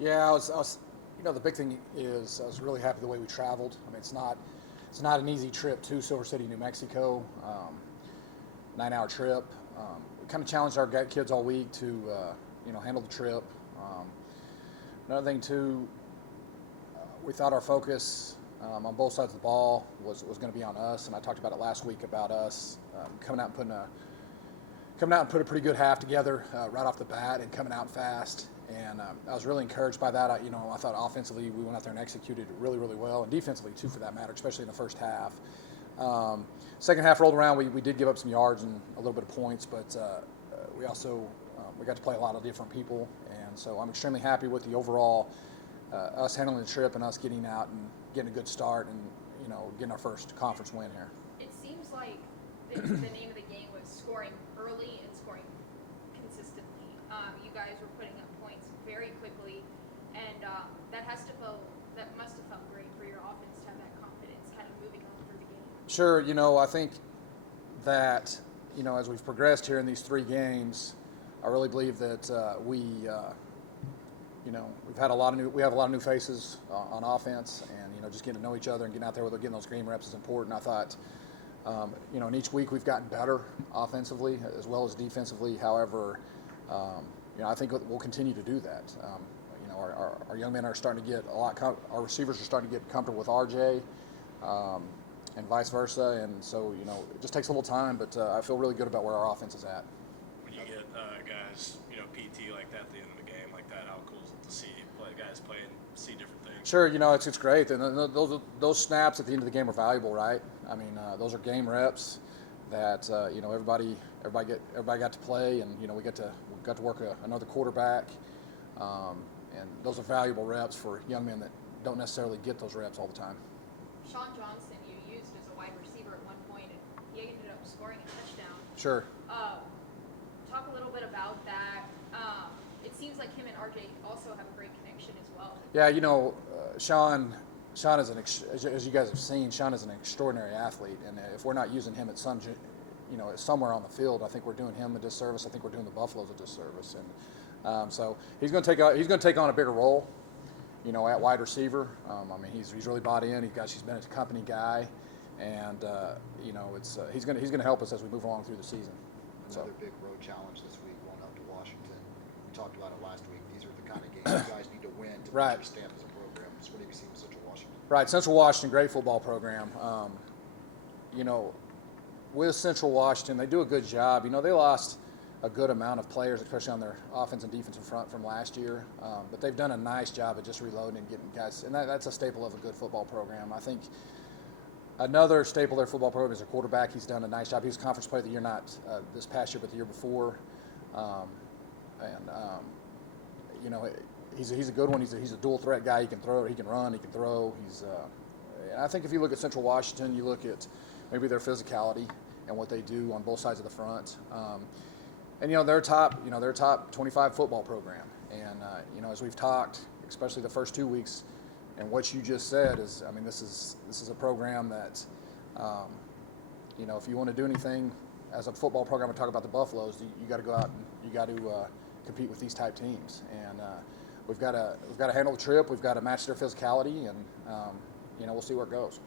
Yeah, the big thing is I was really happy the way we traveled. I mean, it's not an easy trip to Silver City, New Mexico, 9-hour trip. We kind of challenged our kids all week to, handle the trip. Um, Another thing too, we thought our focus on both sides of the ball was going to be on us, and I talked about it last week about us coming out and put a pretty good half together right off the bat and coming out fast. And I was really encouraged by that. I thought offensively we went out there and executed really, really well, and defensively too, for that matter, especially in the first half. Second half rolled around, we did give up some yards and a little bit of points, but we also we got to play a lot of different people, and so I'm extremely happy with the overall us handling the trip and us getting out and getting a good start and getting our first conference win here. It seems like the name of the game was scoring early and scoring consistently. You guys were putting up points very quickly, and that must have felt great for your offense to have that confidence kind of moving on through the game. Sure, I think that as we've progressed here in these 3 games, I really believe that we've had we have a lot of new faces on offense, and just getting to know each other and getting out there with getting those game reps is important. I thought, in each week we've gotten better offensively as well as defensively. However, I think we'll continue to do that. Our young men are starting to get our receivers are starting to get comfortable with RJ, and vice versa. And so, it just takes a little time, but I feel really good about where our offense is at. When you get guys, PT like that at the end of the game like that, how cool is it to see guys play and see different things? Sure, it's great, and those snaps at the end of the game are valuable, right? I mean, those are game reps that everybody got to play, and we got to work another quarterback, and those are valuable reps for young men that don't necessarily get those reps all the time. Sean Johnson, you used as a wide receiver at one point, and he ended up scoring a touchdown. Sure. Talk a little bit about that. It seems like him and RJ also have a great connection as well. Yeah, Sean is as you guys have seen, Sean is an extraordinary athlete, and if we're not using him at somewhere on the field, I think we're doing him a disservice. I think we're doing the Buffaloes a disservice, and so he's going to take on a bigger role, at wide receiver. He's really bought in. He's been a company guy, and he's going to help us as we move along through the season. Another big road challenge this week, going up to Washington. We talked about it last week. These are the kind of games you guys need to win to Right. put your stamp as a program. So what have you seen with Central Washington? Right, Central Washington, great football program. With Central Washington, they do a good job. They lost a good amount of players, especially on their offense and defensive front from last year. But they've done a nice job of just reloading and getting guys, and that's a staple of a good football program. I think another staple of their football program is their quarterback. He's done a nice job. He was Conference Player of the Year, not this past year, but the year before. He's a good one. He's a dual threat guy. He can throw, he can run, he can throw. And I think if you look at Central Washington, you look at maybe their physicality and what they do on both sides of the front. They're a top 25 football program. And as we've talked, especially the first 2 weeks, and what you just said is, this is a program that, if you want to do anything as a football program, and talk about the Buffaloes, you got to go out and you got to compete with these type teams. And we've got to handle the trip. We've got to match their physicality, and we'll see where it goes.